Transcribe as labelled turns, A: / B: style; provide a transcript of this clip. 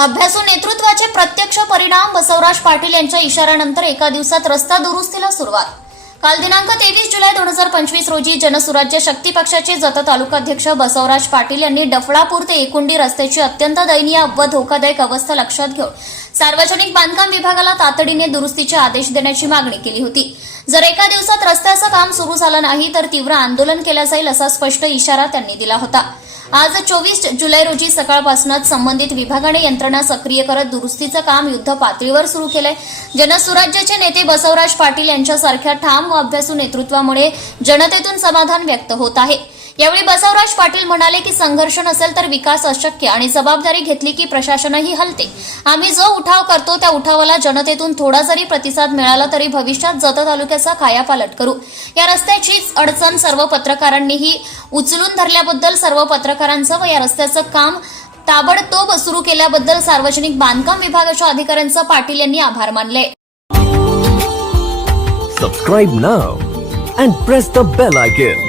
A: अभ्यासू नेतृत्वाचे प्रत्यक्ष परिणाम बसवराज पाटील यांच्या इशाऱ्यानंतर एका दिवसात रस्ता दुरुस्तीला सुरुवात. काल दिनांक तेवीस जुलै दोन हजार पंचवीस रोजी जनसुराज्य शक्ती पक्षाचे जत तालुकाध्यक्ष बसवराज पाटील यांनी डफळापूर ते एकुंडी रस्त्याची अत्यंत दयनीय व धोकादायक अवस्था लक्षात घेऊन सार्वजनिक बांधकाम विभागाला तातडीने दुरुस्तीचे आदेश देण्याची मागणी केली होती. जर एका दिवसात रस्त्याचं काम सुरू झालं नाही तर तीव्र आंदोलन केलं जाईल असा स्पष्ट इशारा त्यांनी दिला होता. आज चोवीस जुलै रोजी सकाळपासूनच संबंधित विभागाने यंत्रणा सक्रिय करत दुरुस्तीचं काम युद्ध पातळीवर सुरू केलंय. जनसुराज्याचे नेते बसवराज पाटील यांच्यासारख्या ठाम व अभ्यासू नेतृत्वामुळे जनतेतून समाधान व्यक्त होत आहे. यावेळी बसवराज पाटील म्हणाले की संघर्ष नसेल तर विकास अशक्य आणि जबाबदारी घेतली की प्रशासनही हलते. आम्ही जो उठाव करतो त्या उठावाला जनतेतून थोडा जरी प्रतिसाद मिळाला तरी भविष्यात जत तालुक्याचा कायापालट करू. या रस्त्याचीच अडचण सर्व पत्रकारांनीही उचलून धरल्याबद्दल सर्व पत्रकारांचं व या रस्त्याचं काम ताबडतोब सुरू केल्याबद्दल सार्वजनिक बांधकाम विभागाच्या अधिकाऱ्यांचं पाटील यांनी आभार मानले.
B: Subscribe now and press the bell icon